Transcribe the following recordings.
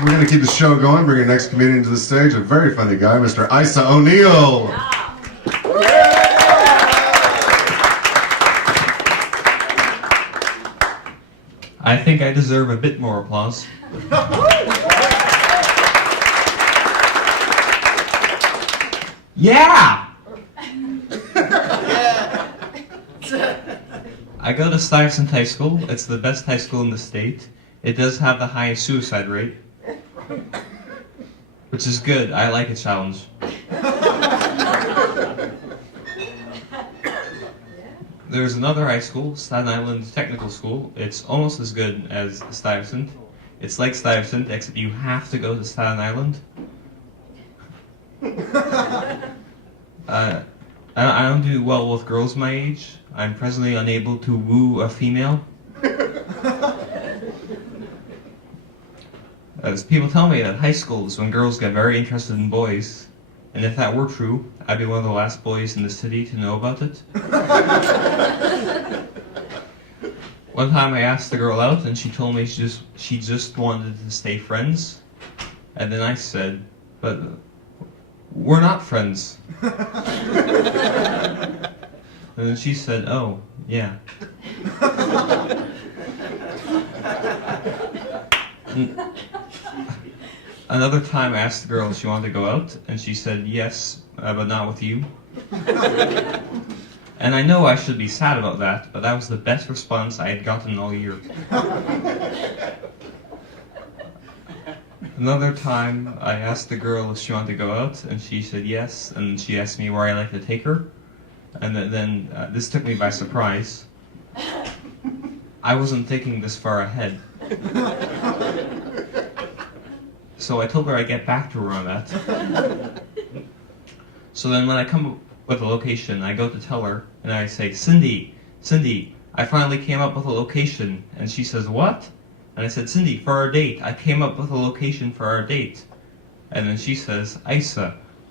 We're going to keep the show going. Bring our next comedian to the stage. A very funny guy, Mr. Aise O'Neill. I think I deserve a bit more applause. Yeah! I go to Stuyvesant High School. It's the best high school in the state. It does have the highest suicide rate, which is good. I like a challenge. There's another high school, Staten Island Technical School. It's almost as good as Stuyvesant. It's like Stuyvesant, except you have to go to Staten Island. I don't do well with girls my age. I'm presently unable to woo a female. As people tell me that high school is when girls get very interested in boys. And if that were true, I'd be one of the last boys in the city to know about it. One time I asked the girl out and she told me she just wanted to stay friends. And then I said, but we're not friends. And then she said, oh, yeah. Another time I asked the girl if she wanted to go out, and she said yes, but not with you. And I know I should be sad about that, but that was the best response I had gotten all year. Another time I asked the girl if she wanted to go out, and she said yes, and she asked me where I like to take her. And then this took me by surprise. I wasn't thinking this far ahead. So I told her I'd get back to her on that. So then when I come up with a location, I go to tell her, and I say, Cindy, I finally came up with a location. And she says, what? And I said, Cindy, for our date, I came up with a location for our date. And then she says, Aise,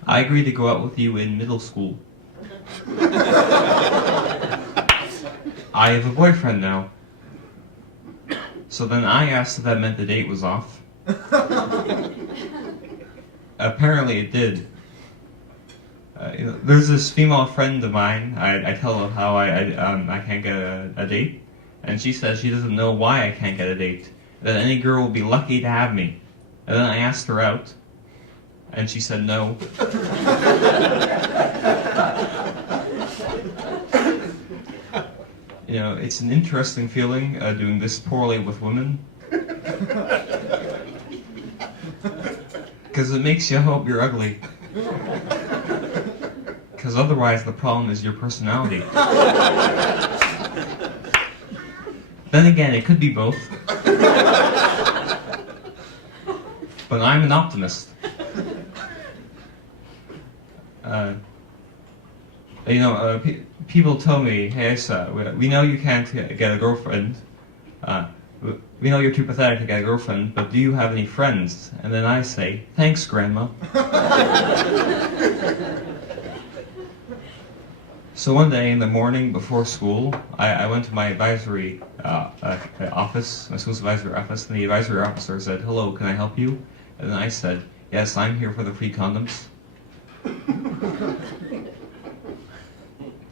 I agreed to go out with you in middle school. I have a boyfriend now. So then I asked if that meant the date was off. Apparently it did. There's this female friend of mine. I tell her how I can't get a date, and she says she doesn't know why I can't get a date. That any girl will be lucky to have me. And then I asked her out, and she said no. You know, it's an interesting feeling doing this poorly with women. Because it makes you hope you're ugly. Because otherwise the problem is your personality. Then again, it could be both. But I'm an optimist. People tell me, hey Aise, we know you can't get a girlfriend. We know you're too pathetic to get a girlfriend, but do you have any friends? And then I say, thanks, Grandma. So one day in the morning before school, I went to my advisory office, my school's advisory office, and the advisory officer said, hello, can I help you? And then I said, yes, I'm here for the free condoms.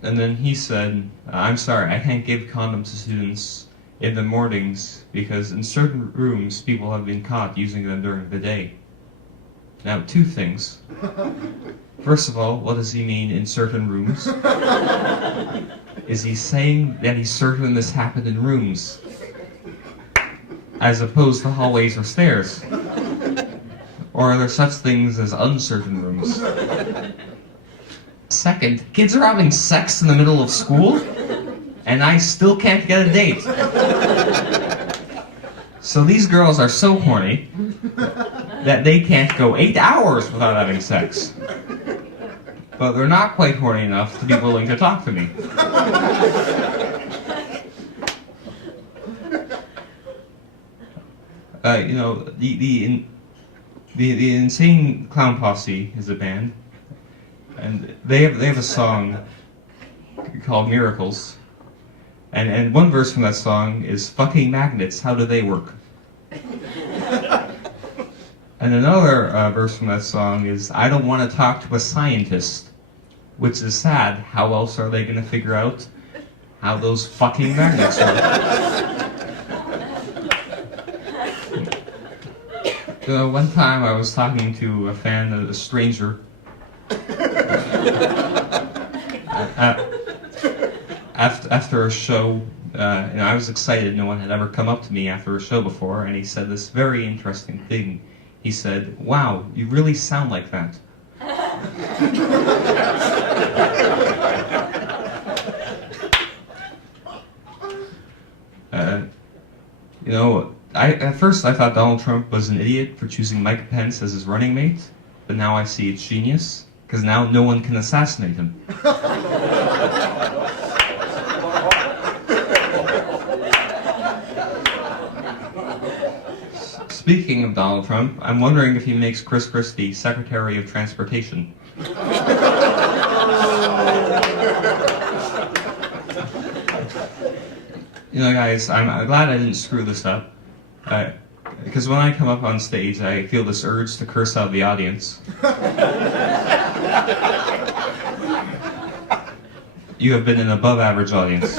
And then he said, I'm sorry, I can't give condoms to students in the mornings because in certain rooms people have been caught using them during the day. Now, two things. First of all, what does he mean in certain rooms? Is he saying that he's certain this happened in rooms, as opposed to hallways or stairs? Or are there such things as uncertain rooms? Second, kids are having sex in the middle of school, and I still can't get a date. So these girls are so horny that they can't go 8 hours without having sex. But they're not quite horny enough to be willing to talk to me. The Insane Clown Posse is a band, and they have a song called Miracles, and one verse from that song is, fucking magnets, how do they work? And another verse from that song is, I don't want to talk to a scientist, which is sad. How else are they going to figure out how those fucking magnets work? One time I was talking to a fan, a stranger, after a show. I was excited. No one had ever come up to me after a show before, and he said this very interesting thing. He said, "Wow, you really sound like that." At first I thought Donald Trump was an idiot for choosing Mike Pence as his running mate, but now I see it's genius, because now no one can assassinate him. Speaking of Donald Trump, I'm wondering if he makes Chris Christie Secretary of Transportation. Guys, I'm glad I didn't screw this up. Because when I come up on stage, I feel this urge to curse out the audience. You have been an above-average audience.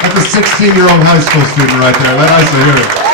That's a 16-year-old high school student right there. Let Aise hear it.